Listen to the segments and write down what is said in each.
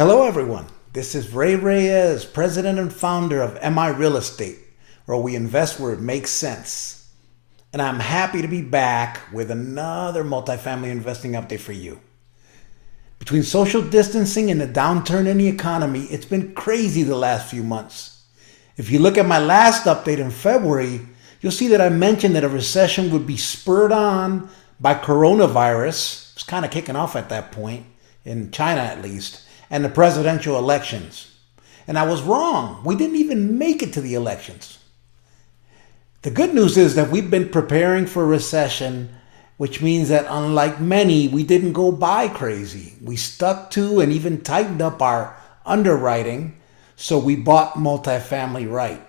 Hello everyone, this is Ray Reyes, president and founder of MI Real Estate, where we invest where it makes sense. And I'm happy to be back with another multifamily investing update for you. Between social distancing and the downturn in the economy, it's been crazy the last few months. If you look at my last update in February, you'll see that I mentioned that a recession would be spurred on by coronavirus. It was kind of kicking off at that point, in China at least, and the presidential elections. And I was wrong. We didn't even make it to the elections. The good news is that we've been preparing for a recession, which means that unlike many, we didn't go buy crazy. We stuck to and even tightened up our underwriting, so we bought multifamily right.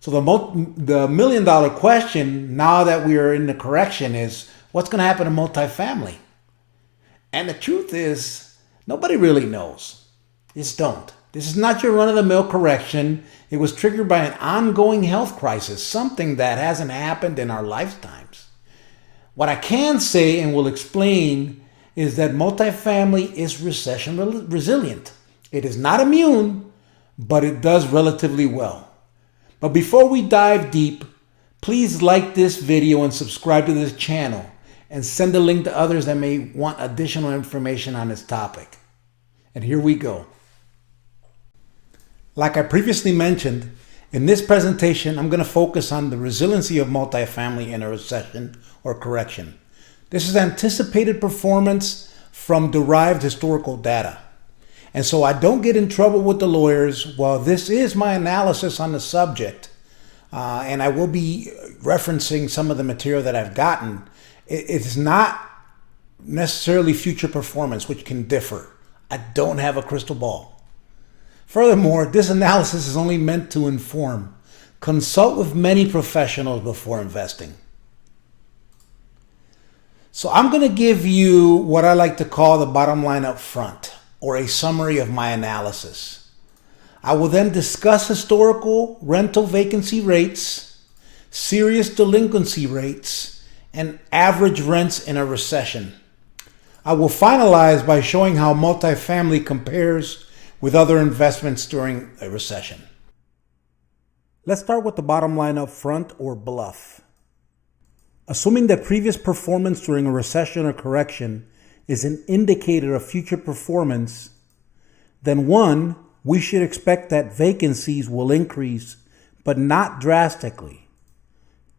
So the million-dollar question, now that we are in the correction, is what's going to happen to multifamily? And the truth is, nobody really knows. Just don't. This is not your run-of-the-mill correction. It was triggered by an ongoing health crisis, something that hasn't happened in our lifetimes. What I can say and will explain is that multifamily is recession resilient. It is not immune, but it does relatively well. But before we dive deep, please like this video and subscribe to this channel, and send a link to others that may want additional information on this topic. And here we go. Like I previously mentioned, in this presentation, I'm going to focus on the resiliency of multifamily in a recession or correction. This is anticipated performance from derived historical data. And so I don't get in trouble with the lawyers. Well, this is my analysis on the subject, and I will be referencing some of the material that I've gotten. It's not necessarily future performance, which can differ. I don't have a crystal ball. Furthermore, this analysis is only meant to inform. Consult with many professionals before investing. So I'm going to give you what I like to call the bottom line up front, or a summary of my analysis. I will then discuss historical rental vacancy rates, serious delinquency rates, and average rents in a recession. I will finalize by showing how multifamily compares with other investments during a recession. Let's start with the bottom line up front, or BLUF. Assuming that previous performance during a recession or correction is an indicator of future performance, then 1, we should expect that vacancies will increase, but not drastically.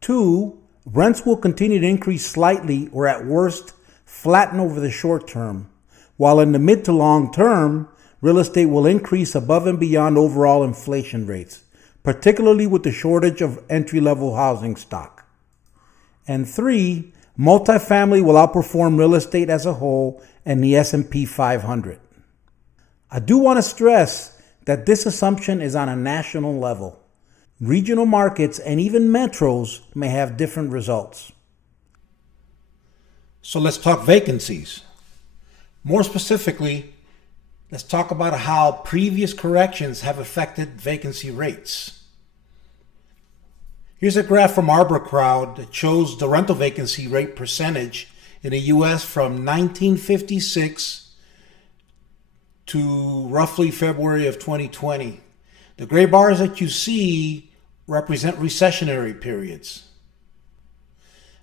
2, rents will continue to increase slightly, or at worst, flatten over the short term, while in the mid to long term, real estate will increase above and beyond overall inflation rates, particularly with the shortage of entry-level housing stock. And 3, multifamily will outperform real estate as a whole and the S&P 500. I do want to stress that this assumption is on a national level. Regional markets and even metros may have different results. So let's talk vacancies. More specifically, let's talk about how previous corrections have affected vacancy rates. Here's a graph from ArborCrowd that shows the rental vacancy rate percentage in the U.S. from 1956 to roughly February of 2020. The gray bars that you see represent recessionary periods.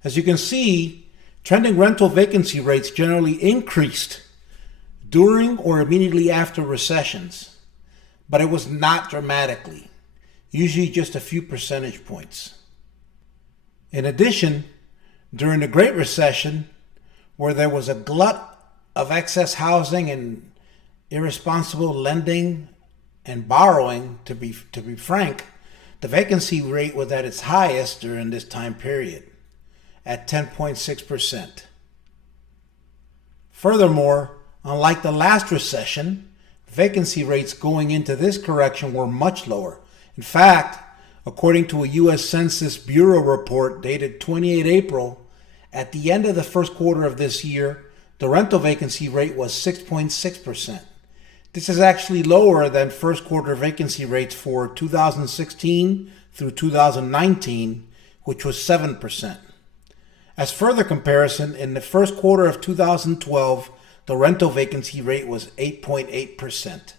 As you can see, trending rental vacancy rates generally increased during or immediately after recessions, but it was not dramatically, usually just a few percentage points. In addition, during the Great Recession, where there was a glut of excess housing and irresponsible lending and borrowing, to be frank, the vacancy rate was at its highest during this time period, at 10.6%. Furthermore, unlike the last recession, vacancy rates going into this correction were much lower. In fact, according to a U.S. Census Bureau report dated 28 April, at the end of the first quarter of this year, the rental vacancy rate was 6.6%. This is actually lower than first quarter vacancy rates for 2016 through 2019, which was 7%. As further comparison, in the first quarter of 2012, the rental vacancy rate was 8.8%.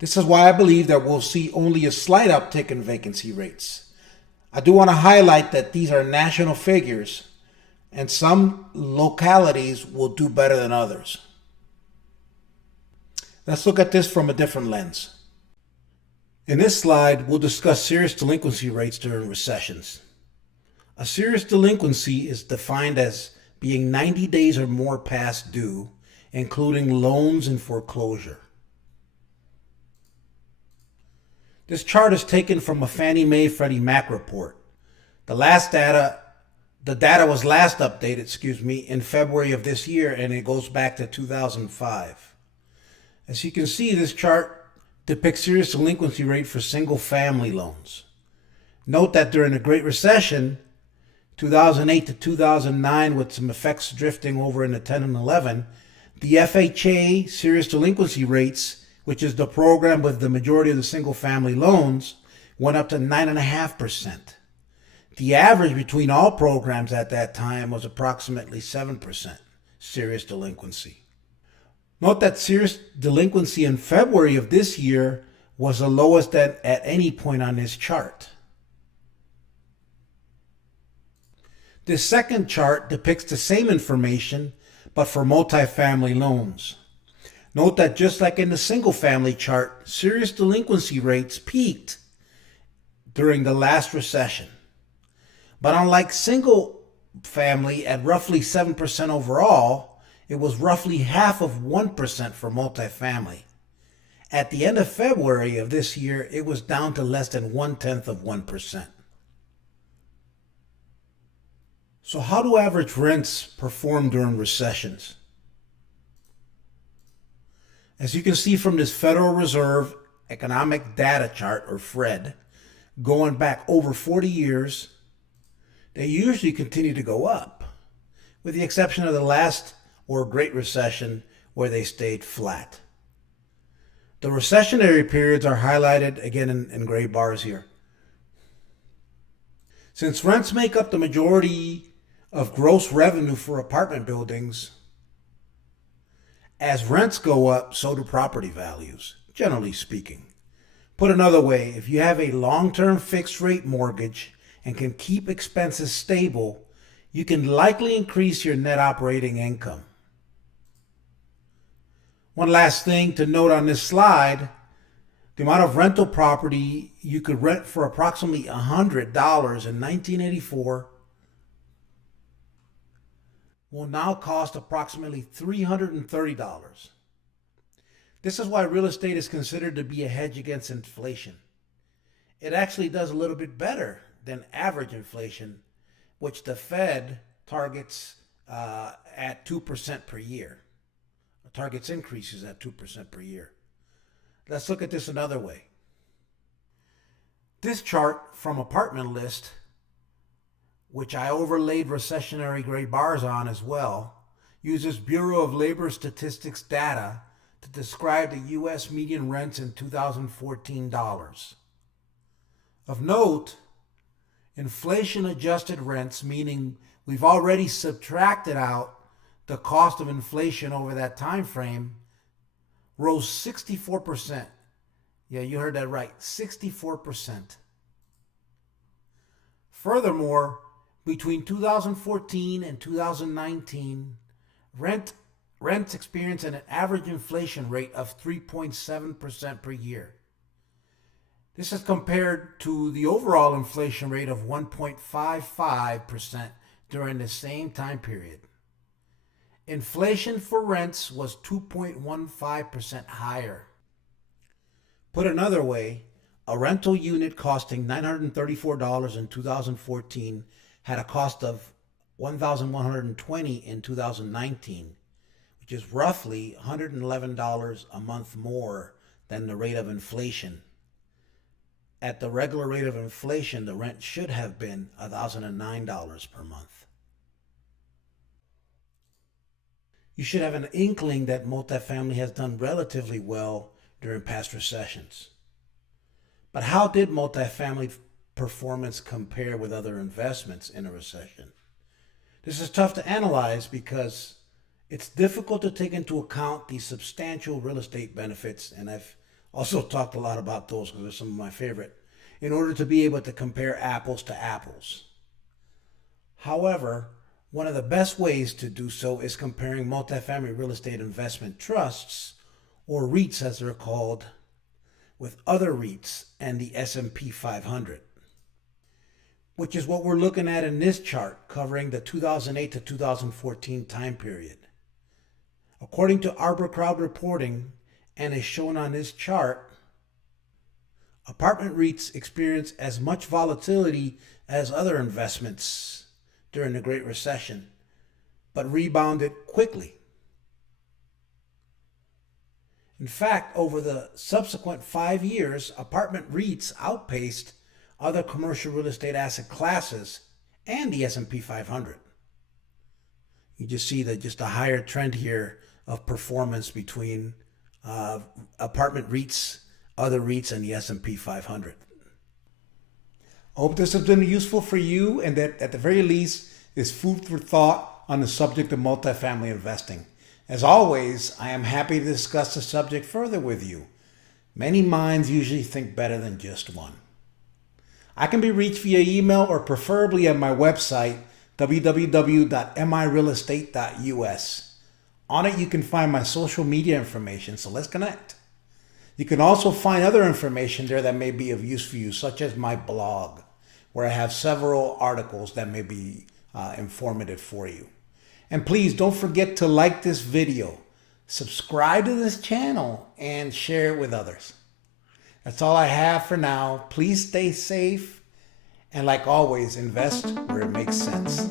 This is why I believe that we'll see only a slight uptick in vacancy rates. I do want to highlight that these are national figures, and some localities will do better than others. Let's look at this from a different lens. In this slide, we'll discuss serious delinquency rates during recessions. A serious delinquency is defined as being 90 days or more past due, including loans and foreclosure. This chart is taken from a Fannie Mae Freddie Mac report. The data was last updated, in February of this year, and it goes back to 2005. As you can see, this chart depicts serious delinquency rate for single-family loans. Note that during the Great Recession, 2008 to 2009, with some effects drifting over into 10 and 11, the FHA serious delinquency rates, which is the program with the majority of the single-family loans, went up to 9.5%. The average between all programs at that time was approximately 7% serious delinquency. Note that serious delinquency in February of this year was the lowest at any point on this chart. This second chart depicts the same information, but for multifamily loans. Note that just like in the single-family chart, serious delinquency rates peaked during the last recession. But unlike single-family at roughly 7% overall, it was roughly half of 1% for multifamily. At the end of February of this year, it was down to less than 1/10 of 1%. So how do average rents perform during recessions? As you can see from this Federal Reserve Economic Data Chart, or FRED, going back over 40 years, they usually continue to go up, with the exception of the last or Great Recession, where they stayed flat. The recessionary periods are highlighted again in gray bars here. Since rents make up the majority of gross revenue for apartment buildings, as rents go up, so do property values, generally speaking. Put another way, if you have a long-term fixed rate mortgage and can keep expenses stable, you can likely increase your net operating income. One last thing to note on this slide, the amount of rental property you could rent for approximately $100 in 1984 will now cost approximately $330. This is why real estate is considered to be a hedge against inflation. It actually does a little bit better than average inflation, which the Fed targets at 2% per year. Targets increases at 2% per year. Let's look at this another way. This chart from Apartment List, which I overlaid recessionary gray bars on as well, uses Bureau of Labor Statistics data to describe the U.S. median rents in 2014 dollars. Of note, inflation-adjusted rents, meaning we've already subtracted out the cost of inflation over that time frame, rose 64%. Yeah, you heard that right, 64%. Furthermore, between 2014 and 2019, rents experienced an average inflation rate of 3.7% per year. This is compared to the overall inflation rate of 1.55% during the same time period. Inflation for rents was 2.15% higher. Put another way, a rental unit costing $934 in 2014 had a cost of $1,120 in 2019, which is roughly $111 a month more than the rate of inflation. At the regular rate of inflation, the rent should have been $1,009 per month. You should have an inkling that multifamily has done relatively well during past recessions. But how did multifamily performance compare with other investments in a recession? This is tough to analyze because It's difficult to take into account the substantial real estate benefits, and I've also talked a lot about those because they're some of my favorite, in order to be able to compare apples to apples. However, one of the best ways to do so is comparing multifamily real estate investment trusts, or REITs as they're called, with other REITs and the S&P 500, which is what we're looking at in this chart covering the 2008 to 2014 time period. According to Arbor Crowd reporting, and as shown on this chart, apartment REITs experienced as much volatility as other investments during the Great Recession, but rebounded quickly. In fact, over the subsequent 5 years, apartment REITs outpaced other commercial real estate asset classes and the S&P 500. You just see that just a higher trend here of performance between apartment REITs, other REITs, and the S&P 500. I hope this has been useful for you, and that at the very least is food for thought on the subject of multifamily investing. As always, I am happy to discuss the subject further with you. Many minds usually think better than just one. I can be reached via email or preferably at my website, www.mirealestate.us. On it, you can find my social media information, so let's connect. You can also find other information there that may be of use for you, such as my blog, where I have several articles that may be informative for you. And please don't forget to like this video, subscribe to this channel, and share it with others. That's all I have for now. Please stay safe, and like always, invest where it makes sense.